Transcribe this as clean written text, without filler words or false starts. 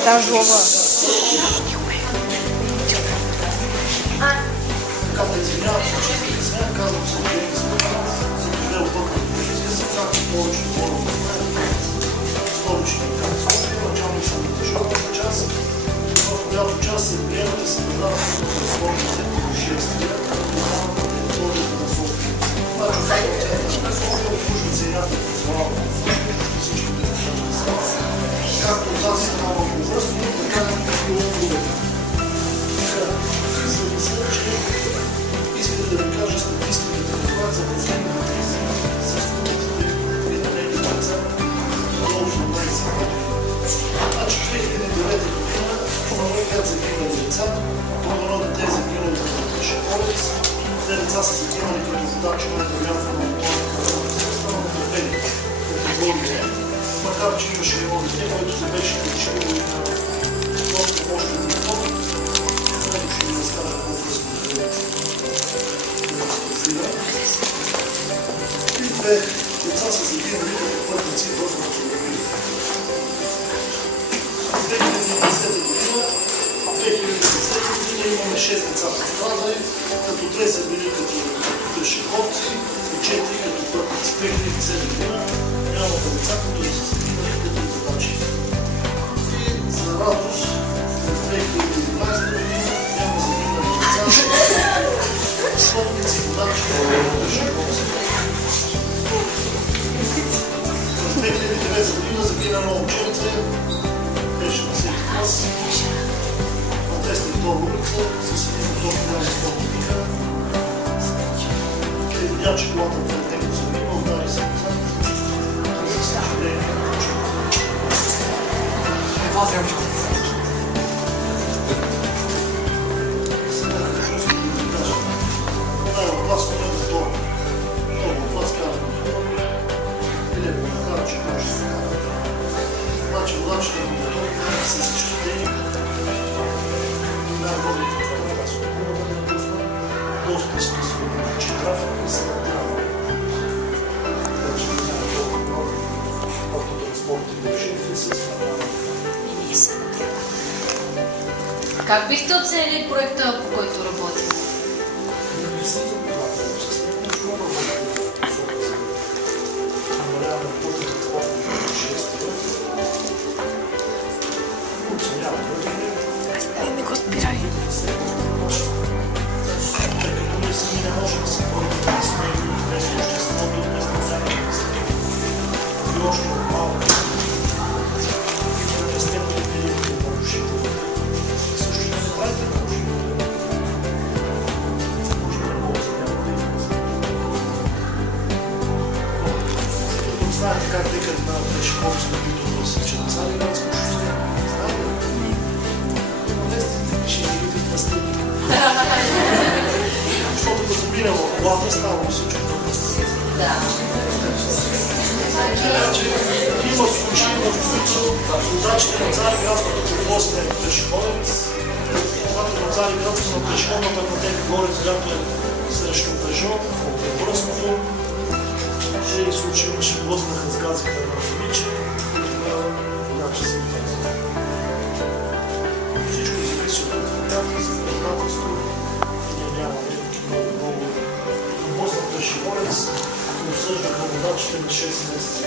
Става злоба. Както извинявам се, че не сме, казвам се, че не сме, за да не объркам позицията, както повече хора да знаят, столични както началник съм на държавната част, в която част се приема да се предава на разходните происшествия на територията на София. Значи, в София обслужва цената на национална услуга, всички държавни станции, както от тази страна в Обръството, така и от другата. За да се че искате да ви кажа статистиката, това за последните 30 години с виднени деца до 18 години. Значи 2009 година имаме 5 загинали деца, по-добро дете е загинали като пешеходец, 2 деца са загинали като водач на вероятно на мотопедик категория, макар че имаше едно дете, което се беше качило и на доста мощен мотор. Ще ви разкажа по-късно и 2 деца са загинали като пътници в автомобили. В 2010 година имаме 6 деца пострадали, като 2 са били като пешеходци и 4 като пътници. В 2010 година нямаме деца, които са загинали като водачи. И за радост в 2011 година няма загинали деца, пътници, водачи и пешеходци. В 2009 година загина едно момченце, беше на 7 клас, на 202 улица, с един мотор 1100 миха. Къде видя, че колата пред него загина, удари се назад. За съжаление, не почва. Това се учи. Сега какво ще ви кажа? Най-опасно е мотор. Много опасно кара мотор. Или го накара, че може да се кара. Значи водачите на мотор са защитени. Най-добрите информация да бъде напусна. Доста изписване, че трафик не се надява. Значи не знам колко много автотранспортни происшествия се станава. Как бихте оценили проекта, по който работите? Не съм запознат с него, но мога да бъде посока за намаляване на пътно-транспортни происшествия. Оценявам да Не го спирай. тъй като ние сами не можем да се борим с него, без обществото, без държавните и още малко. Престъпните и нарушителите. Също не правите нарушителите. Може да не могат да няма да знаете как викат на пешеходци, които сечат Цариградско шосе? Знаете ли? На вестите пише и викат престъпник. Защото като мина в колата става всичко на престъпник. Да. Има случаи, в които водачите на Цариградското превоз на пешеходец, когато на Цариградското на пешеходната пътека горе, която е срещу Пежо, околовръстното, и случаи, че блъснаха с газите на Филичи и тогава водача се отказва. Всичко зависи от фотографии, законодателство и ние нямаме много блъснат пешеходец, осъждаха водачите на 6 месеца.